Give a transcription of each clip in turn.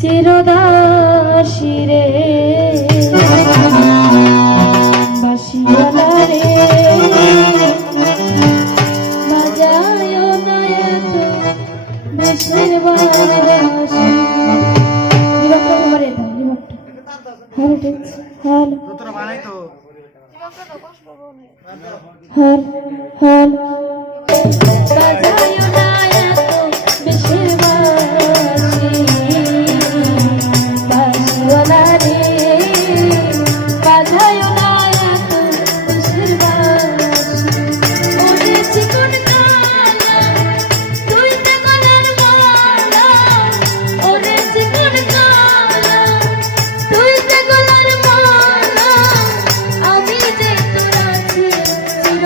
চিরদাসী রে। বাসিয়ালা রে বাজায় নয়ত বেশের বাসি। হ্যালো হ্যালো হ্যালো বাজায়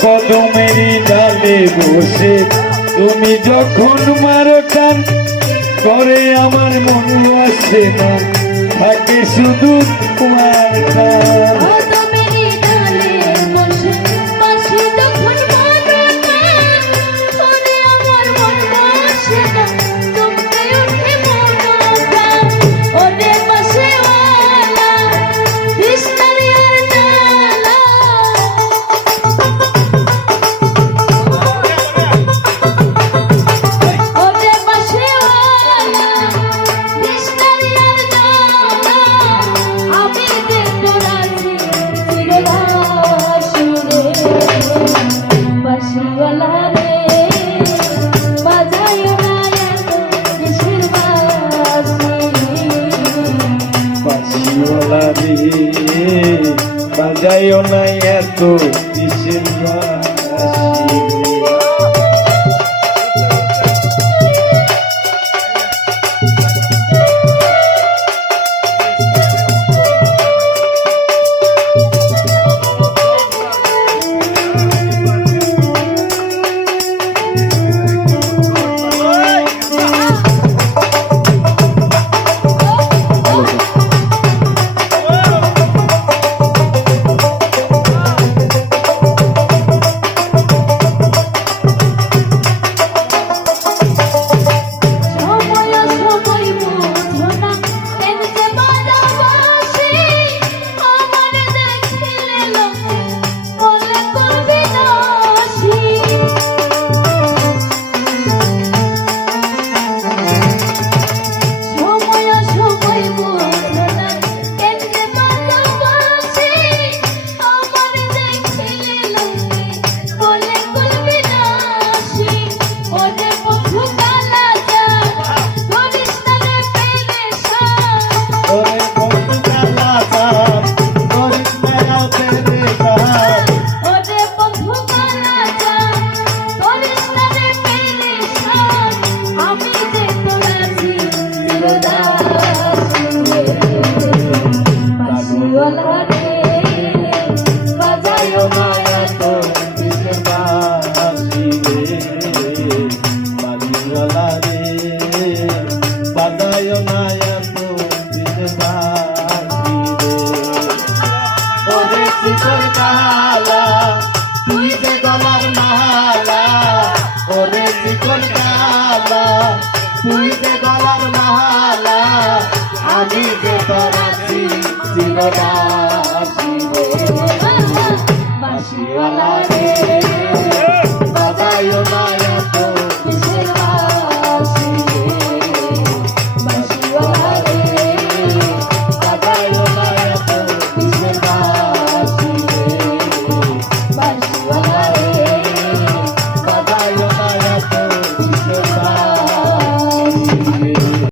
কদমের ডালে বসে তুমি যখন মারো টান করে আমার মন আসে না, থাকে শুধু তোমার যাইও না এত কিসের হাতের কালা তুই যে গলার মালা, ওরে চিকন কালা তুই যে গলার মালা, আমি যে তোর আছি জীবনা বাসিওয়ালা রে। হ্যাঁ।